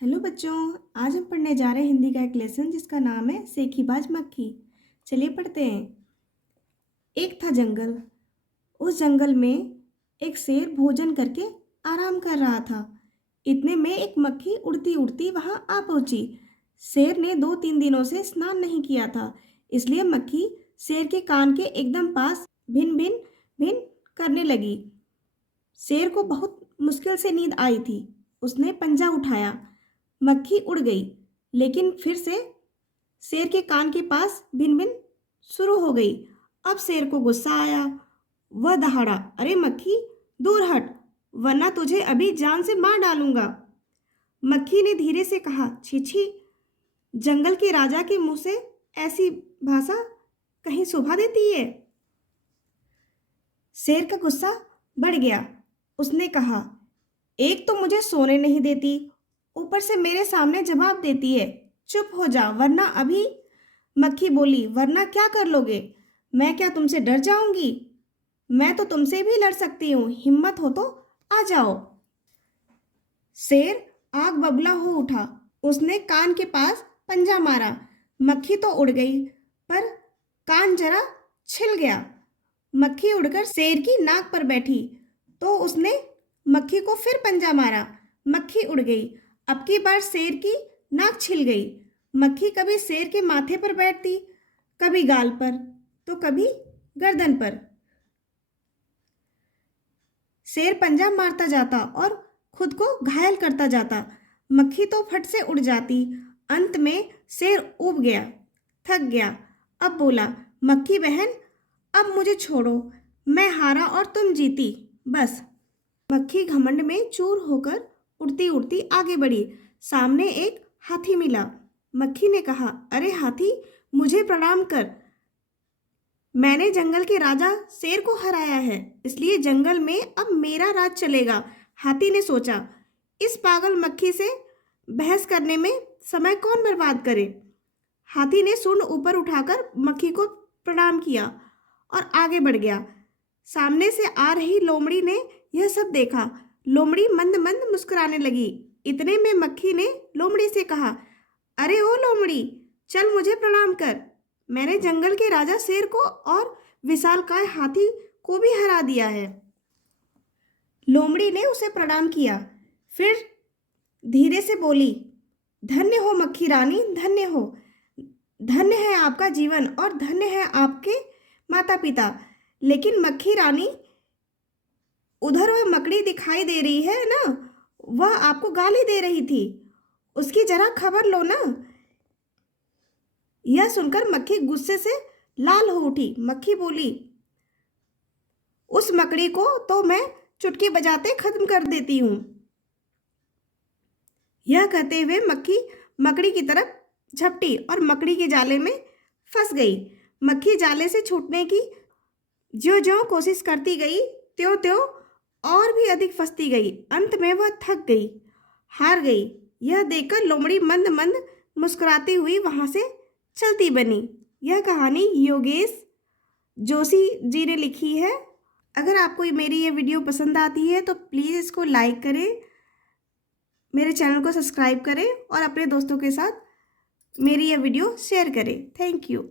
Hello बच्चों। आज हम पढ़ने जा रहे हैं हिंदी का एक लेसन जिसका नाम है सेखीबाज मक्खी। चलिए पढ़ते हैं। एक था जंगल। उस जंगल में एक शेर भोजन करके आराम कर रहा था। इतने में एक मक्खी उड़ती उड़ती वहां आ पहुंची। शेर ने 2-3 दिनों से स्नान नहीं किया था, इसलिए मक्खी शेर के कान के एकदम पास भिन भिन भिन करने लगी। शेर को बहुत मुश्किल से नींद आई थी। उसने पंजा उठाया। मक्खी उड़ गई, लेकिन फिर से शेर के कान के पास भिन भिन शुरू हो गई। अब शेर को गुस्सा आया। वह दहाड़ा, अरे मक्खी, दूर हट, वरना तुझे अभी जान से मार डालूंगा। मक्खी ने धीरे से कहा, छी छी, जंगल के राजा के मुंह से ऐसी भाषा कहीं शोभा देती है। शेर का गुस्सा बढ़ गया। उसने कहा, एक तो मुझे सोने नहीं देती, ऊपर से मेरे सामने जवाब देती है। चुप हो जा, वरना अभी। मक्खी बोली, वरना क्या कर लोगे? मैं क्या तुमसे डर जाऊंगी? मैं तो तुमसे भी लड़ सकती हूँ, हिम्मत हो तो आ जाओ। शेर आग बबूला हो उठा। उसने कान के पास पंजा मारा। मक्खी तो उड़ गई, पर कान जरा छिल गया। मक्खी उड़कर शेर की नाक पर बैठी, तो उसने मक्खी को फिर पंजा मारा। मक्खी उड़ गई। अब की बार शेर की नाक छिल गई। मक्खी कभी शेर के माथे पर बैठती, कभी गाल पर, तो कभी गर्दन पर। शेर पंजा मारता जाता और खुद को घायल करता जाता। मक्खी तो फट से उड़ जाती। अंत में शेर ऊब गया, थक गया। अब बोला, मक्खी बहन, अब मुझे छोड़ो, मैं हारा और तुम जीती, बस। मक्खी घमंड में चूर होकर उड़ती उड़ती आगे बढ़ी। सामने एक हाथी मिला। मक्खी ने कहा, अरे हाथी, मुझे प्रणाम कर। मैंने जंगल के राजा शेर को हराया है, इसलिए जंगल में अब मेरा राज चलेगा। हाथी ने सोचा, इस पागल मक्खी से बहस करने में समय कौन बर्बाद करे। हाथी ने सूंड ऊपर उठाकर मक्खी को प्रणाम किया और आगे बढ़ गया। सामने से आ रही लोमड़ी ने यह सब देखा। लोमड़ी मंद मंद मुस्कुराने लगी। इतने में मक्खी ने लोमड़ी से कहा, अरे ओ लोमड़ी, चल मुझे प्रणाम कर। मैंने जंगल के राजा शेर को और विशालकाय हाथी को भी हरा दिया है। लोमड़ी ने उसे प्रणाम किया, फिर धीरे से बोली, धन्य हो मक्खी रानी, धन्य हो। धन्य है आपका जीवन और धन्य है आपके माता पिता। लेकिन मक्खी रानी, उधर वह मकड़ी दिखाई दे रही है ना, वह आपको गाली दे रही थी, उसकी जरा खबर लो ना। यह सुनकर मक्खी गुस्से से लाल हो उठी। मक्खी बोली, उस मकड़ी को तो मैं चुटकी बजाते खत्म कर देती हूँ। यह कहते हुए मक्खी मकड़ी की तरफ झपटी और मकड़ी के जाले में फंस गई। मक्खी जाले से छूटने की ज्यों ज्यों कोशिश करती गई, त्यों त्यों और भी अधिक फंसती गई। अंत में वह थक गई, हार गई। यह देखकर लोमड़ी मंद मंद मुस्कुराती हुई वहां से चलती बनी। यह कहानी योगेश जोशी जी ने लिखी है। अगर आपको मेरी ये वीडियो पसंद आती है तो प्लीज़ इसको लाइक करें, मेरे चैनल को सब्सक्राइब करें और अपने दोस्तों के साथ मेरी यह वीडियो शेयर करें। Thank you.